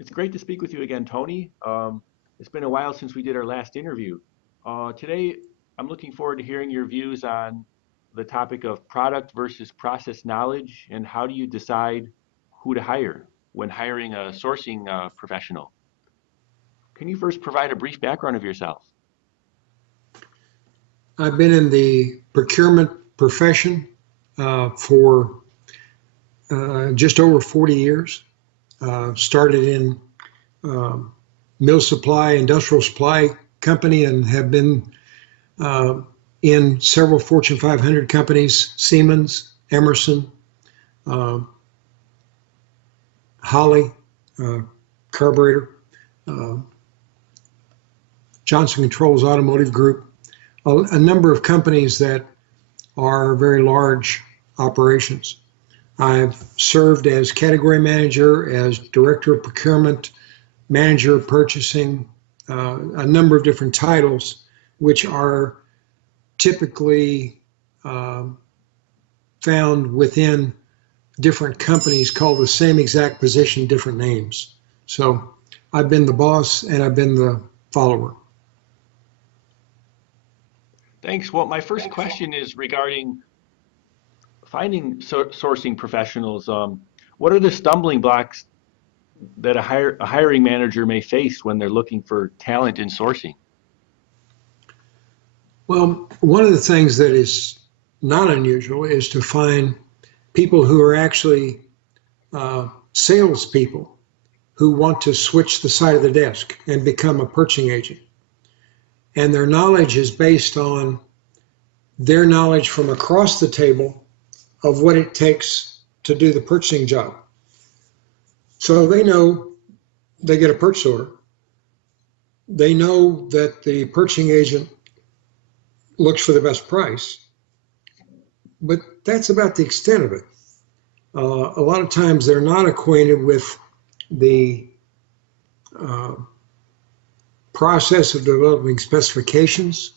It's great to speak with you again, Tony. It's been a while since we did our last interview. Today, I'm looking forward to hearing your views on the topic of product versus process knowledge and how do you decide who to hire when hiring a sourcing professional. Can you first provide a brief background of yourself? I've been in the procurement profession for just over 40 years. Started in mill supply, industrial supply company, and have been in several Fortune 500 companies, Siemens, Emerson, Holley, carburetor, Johnson Controls Automotive Group, a number of companies that are very large operations. I've served as category manager, as director of procurement, manager of purchasing, a number of different titles, which are typically found within different companies called the same exact position, different names. So I've been the boss and I've been the follower. Thanks. Well, my first question is regarding finding sourcing professionals. What are the stumbling blocks that a hiring manager may face when they're looking for talent in sourcing? Well, one of the things that is not unusual is to find people who are actually salespeople who want to switch the side of the desk and become a purchasing agent. And their knowledge is based on their knowledge from across the table of what it takes to do the purchasing job. So they know they get a purchase order. They know that the purchasing agent looks for the best price, but that's about the extent of it. A lot of times they're not acquainted with the process of developing specifications,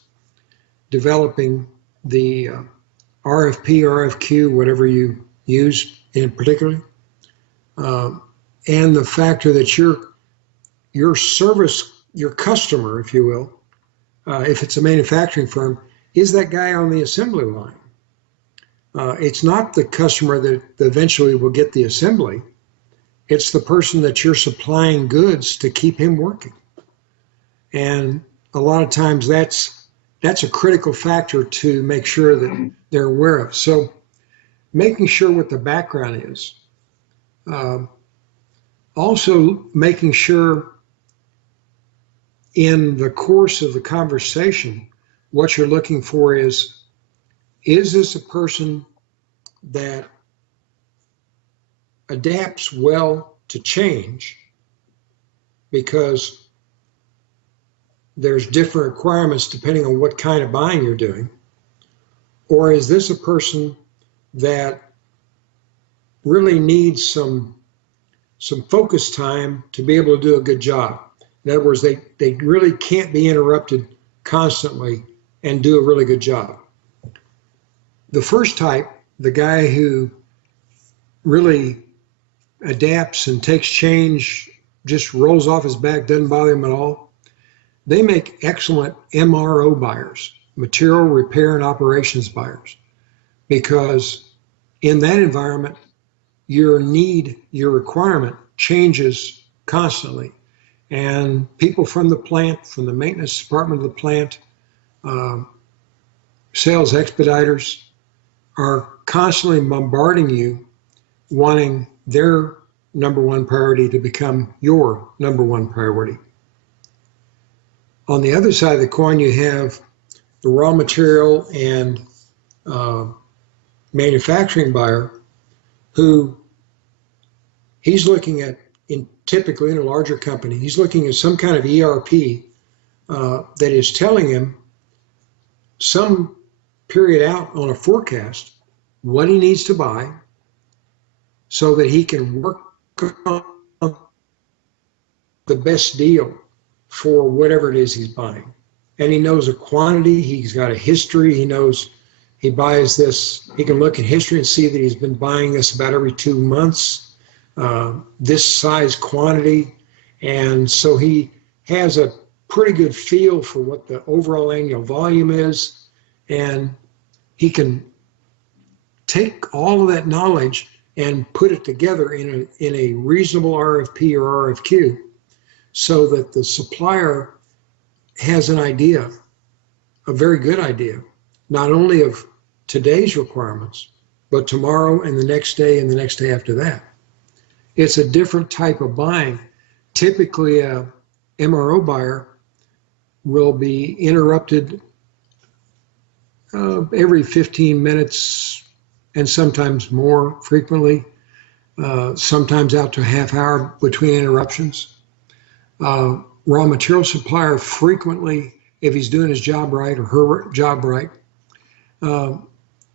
developing the RFP, RFQ, whatever you use in particular, and the factor that your service, your customer, if you will, if it's a manufacturing firm, is that guy on the assembly line. It's not the customer that eventually will get the assembly. It's the person that you're supplying goods to keep him working. And a lot of times that's a critical factor to make sure that they're aware of. So making sure what the background is. Also making sure in the course of the conversation, what you're looking for is this a person that adapts well to change because there's different requirements depending on what kind of buying you're doing? Or is this a person that really needs some focus time to be able to do a good job? In other words, they really can't be interrupted constantly and do a really good job. The first type, the guy who really adapts and takes change, just rolls off his back, doesn't bother him at all, they make excellent MRO buyers, material repair and operations buyers, because in that environment, your requirement changes constantly. And people from the plant, from the maintenance department of the plant, sales expediters are constantly bombarding you, wanting their number one priority to become your number one priority. On the other side of the coin, you have the raw material and manufacturing buyer who he's looking at, typically in a larger company, he's looking at some kind of ERP that is telling him some period out on a forecast what he needs to buy so that he can work on the best deal for whatever it is he's buying. And he knows a quantity, he's got a history, he knows he buys this, he can look at history and see that he's been buying this about every 2 months, this size quantity. And so he has a pretty good feel for what the overall annual volume is, and he can take all of that knowledge and put it together in a reasonable RFP or RFQ so that the supplier has an idea, a very good idea, not only of today's requirements, but tomorrow and the next day and the next day after that. It's a different type of buying. Typically, a MRO buyer will be interrupted every 15 minutes and sometimes more frequently, sometimes out to a half hour between interruptions. Raw material supplier frequently, if he's doing his job right or her job right,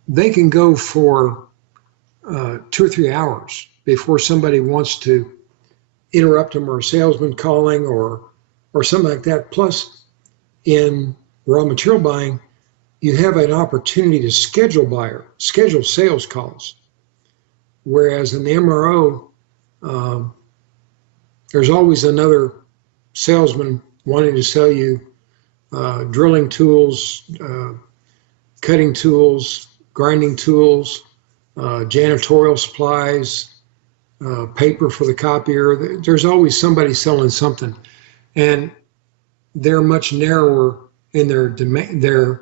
they can go for 2 or 3 hours before somebody wants to interrupt them, or a salesman calling or something like that. Plus, in raw material buying, you have an opportunity to schedule sales calls. Whereas in the MRO, there's always another salesman wanting to sell you drilling tools, cutting tools, grinding tools, janitorial supplies, paper for the copier. There's always somebody selling something, and they're much narrower in their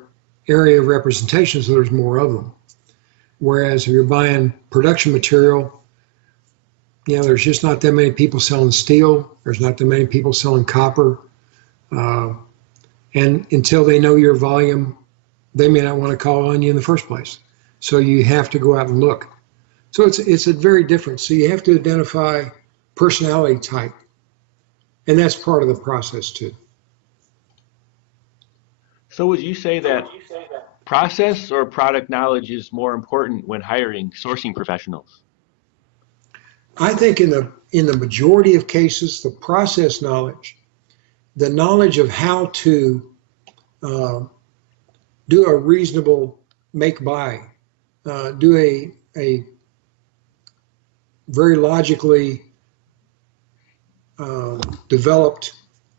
area of representation, so there's more of them. Whereas if you're buying production material, there's just not that many people selling steel. There's not that many people selling copper. And until they know your volume, they may not want to call on you in the first place. So you have to go out and look. So it's a very different. So you have to identify personality type. And that's part of the process too. So would you say that process or product knowledge is more important when hiring sourcing professionals? I think in the majority of cases, the process knowledge, the knowledge of how to do a reasonable make-buy, do a very logically developed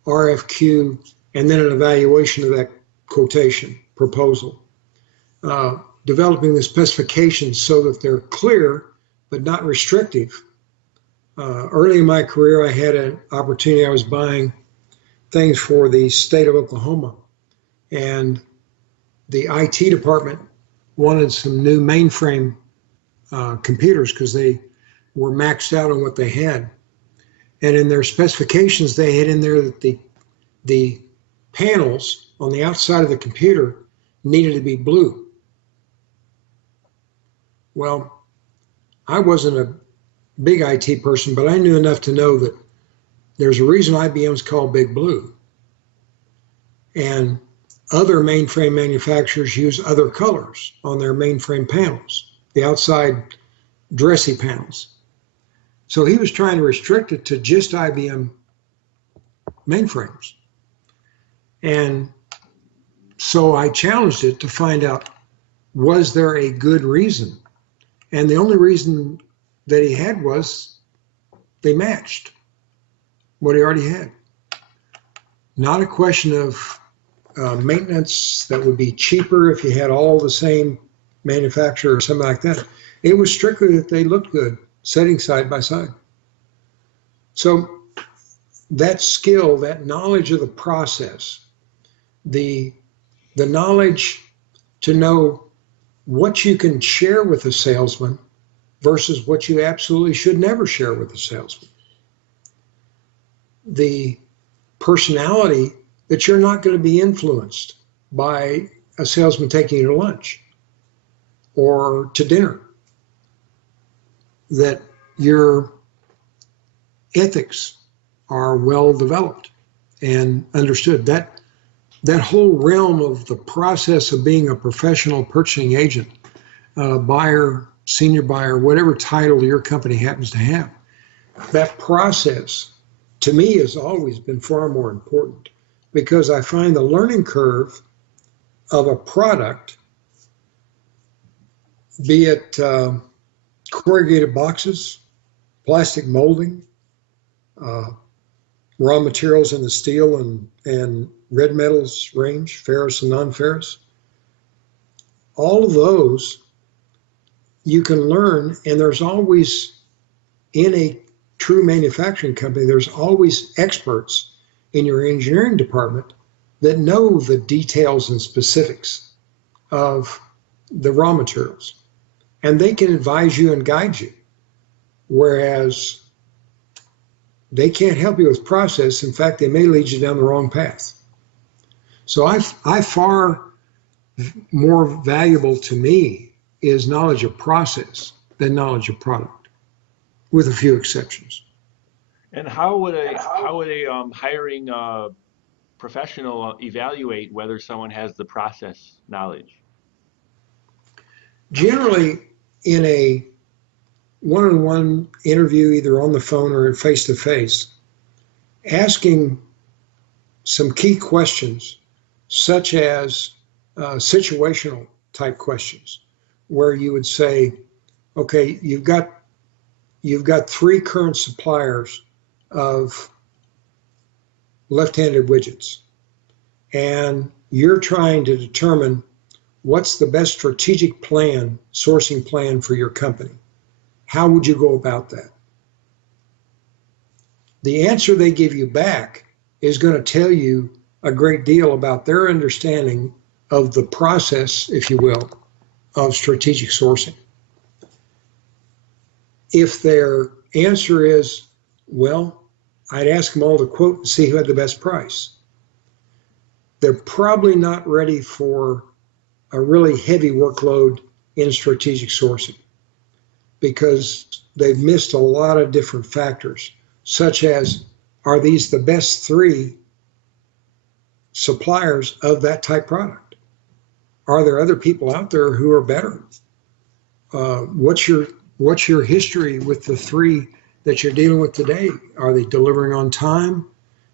RFQ, and then an evaluation of that quotation proposal. Developing the specifications so that they're clear but not restrictive. Early in my career, I had an opportunity. I was buying things for the state of Oklahoma, and the IT department wanted some new mainframe computers because they were maxed out on what they had. And in their specifications, they had in there that the panels on the outside of the computer needed to be blue. Well, I wasn't a big IT person, but I knew enough to know that there's a reason IBM's called Big Blue. And other mainframe manufacturers use other colors on their mainframe panels, the outside dressy panels. So he was trying to restrict it to just IBM mainframes. And so I challenged it to find out, was there a good reason? And the only reason that he had was they matched what he already had. Not a question of maintenance that would be cheaper if you had all the same manufacturer or something like that. It was strictly that they looked good, sitting side by side. So that skill, that knowledge of the process, the knowledge to know what you can share with a salesman versus what you absolutely should never share with a salesman. The personality that you're not going to be influenced by a salesman taking you to lunch or to dinner. That your ethics are well developed and understood. That whole realm of the process of being a professional purchasing agent, buyer, senior buyer, whatever title your company happens to have, that process to me has always been far more important, because I find the learning curve of a product, be it corrugated boxes, plastic molding, raw materials in the steel and red metals range, ferrous and non-ferrous. All of those you can learn, and there's always, in a true manufacturing company, there's always experts in your engineering department that know the details and specifics of the raw materials, and they can advise you and guide you, whereas they can't help you with process. In fact, they may lead you down the wrong path. So I far more valuable to me is knowledge of process than knowledge of product, with a few exceptions. And how would a hiring professional evaluate whether someone has the process knowledge? Generally, in a one-on-one interview, either on the phone or face to face, asking some key questions, such as situational type questions, where you would say, okay, you've got three current suppliers of left-handed widgets, and you're trying to determine what's the best strategic plan, sourcing plan for your company. How would you go about that? The answer they give you back is going to tell you a great deal about their understanding of the process, if you will, of strategic sourcing. If their answer is, well, I'd ask them all to quote and see who had the best price, they're probably not ready for a really heavy workload in strategic sourcing, because they've missed a lot of different factors, such as, are these the best three suppliers of that type product? Are there other people out there who are better? What's your history with the three that you're dealing with today? Are they delivering on time?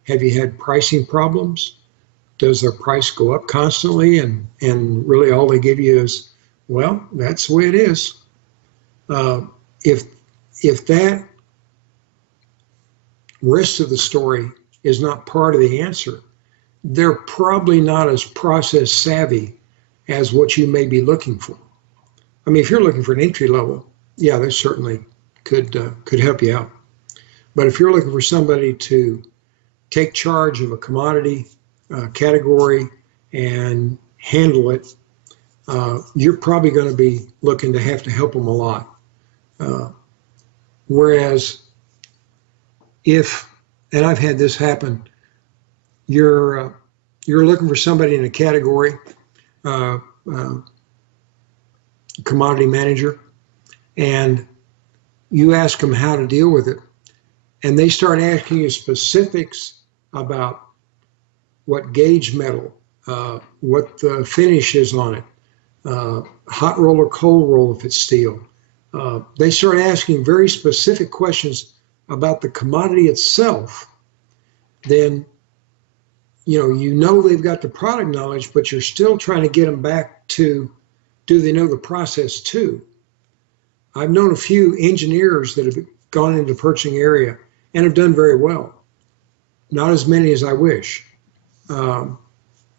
Have you had pricing problems? Does their price go up constantly? And really all they give you is, well, that's the way it is. If that rest of the story is not part of the answer, they're probably not as process savvy as what you may be looking for. I mean, if you're looking for an entry level, yeah, that certainly could help you out. But if you're looking for somebody to take charge of a commodity category and handle it, you're probably going to be looking to have to help them a lot. Whereas if, and I've had this happen, you're looking for somebody in a category, commodity manager, and you ask them how to deal with it, and they start asking you specifics about what gauge metal, what the finish is on it, hot roll or cold roll if it's steel. They start asking very specific questions about the commodity itself. Then you know they've got the product knowledge, but you're still trying to get them back to, do they know the process too? I've known a few engineers that have gone into the purchasing area and have done very well. Not as many as I wish,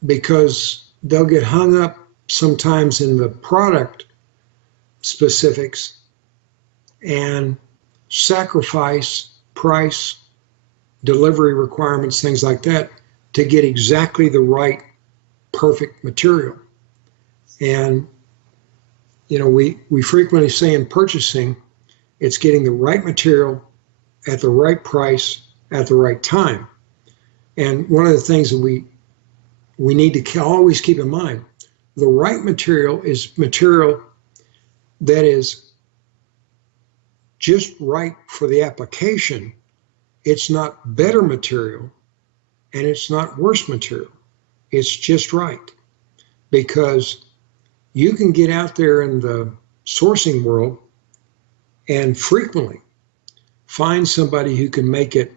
because they'll get hung up sometimes in the product specifics and sacrifice price, delivery requirements, things like that, to get exactly the right perfect material. And we frequently say in purchasing, it's getting the right material at the right price at the right time. And one of the things that we need to always keep in mind, the right material is material that is just right for the application. It's not better material and it's not worse material. It's just right, because you can get out there in the sourcing world and frequently find somebody who can make it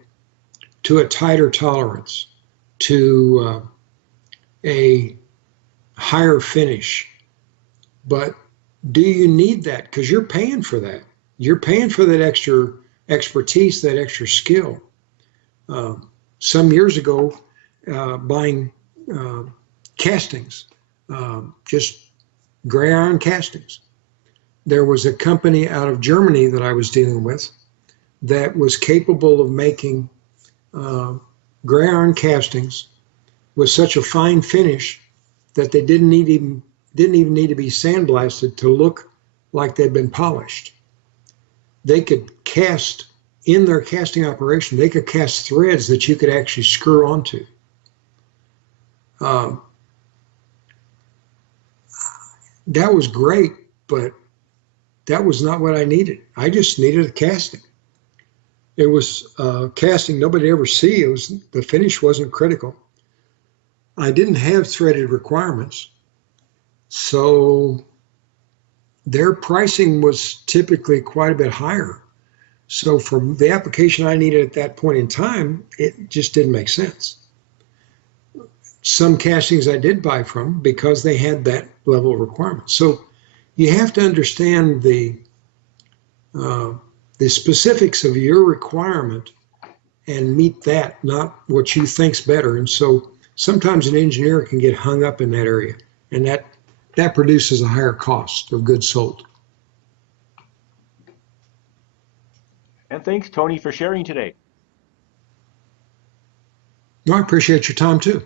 to a tighter tolerance, to a higher finish. But do you need that? Because you're paying for that. You're paying for that extra expertise, that extra skill. some years ago buying castings, just gray iron castings. There was a company out of Germany that I was dealing with that was capable of making gray iron castings with such a fine finish that they didn't even need to be sandblasted to look like they'd been polished. They could cast, in their casting operation, they could cast threads that you could actually screw onto. That was great, but that was not what I needed. I just needed a casting. It was casting nobody ever see. It was, the finish wasn't critical. I didn't have threaded requirements, so their pricing was typically quite a bit higher. So for the application I needed at that point in time, it just didn't make sense. Some castings I did buy from because they had that level of requirement. So you have to understand the specifics of your requirement and meet that, not what you think's better. And so sometimes an engineer can get hung up in that area, and that produces a higher cost of goods sold. And thanks, Tony, for sharing today. No, I appreciate your time too.